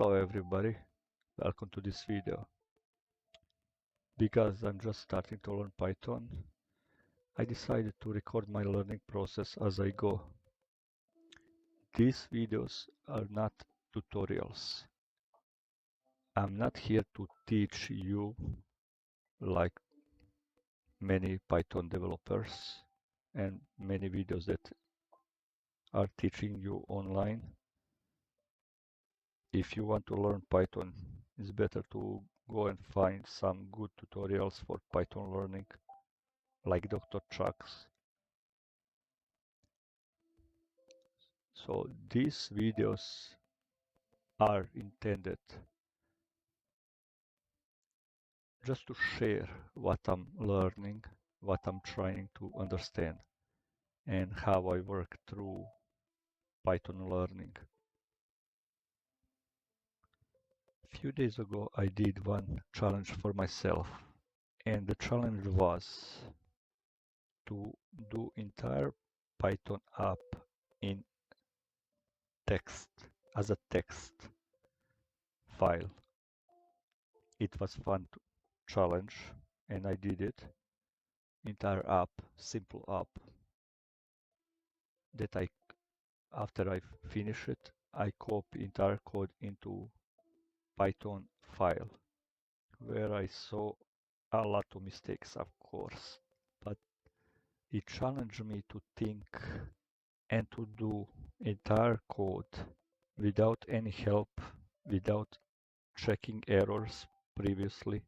Hello everybody, welcome to this video. Because I'm just starting to learn Python, I decided to record my learning process as I go. These videos are not tutorials. I'm not here to teach you like many Python developers and many videos that are teaching you online. If you want to learn Python, it's better to go and find some good tutorials for Python learning, like Dr. Chuck's. So these videos are intended just to share what I'm learning, what I'm trying to understand, and how I work through Python learning. A few days ago, I did one challenge for myself, and the challenge was to do entire Python app in text, as a text file. It was fun to challenge, and I did it. Entire app, simple app, that after I finish it, I copy entire code into Python file, where I saw a lot of mistakes, of course, but it challenged me to think and to do entire code without any help, without checking errors previously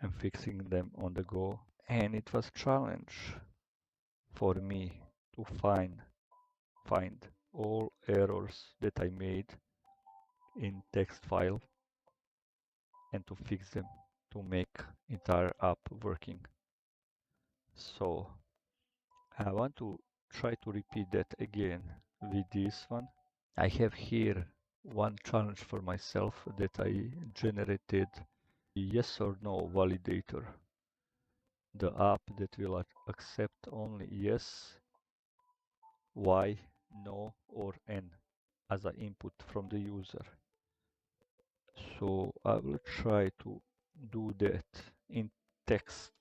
and fixing them on the go. And it was challenge for me to find all errors that I made in text file and to fix them to make entire app working. So I want to try to repeat that again with this one. I have here one challenge for myself that I generated, yes or no validator, the app that will accept only yes, y, no, or n as an input from the user. So I will try to do that in text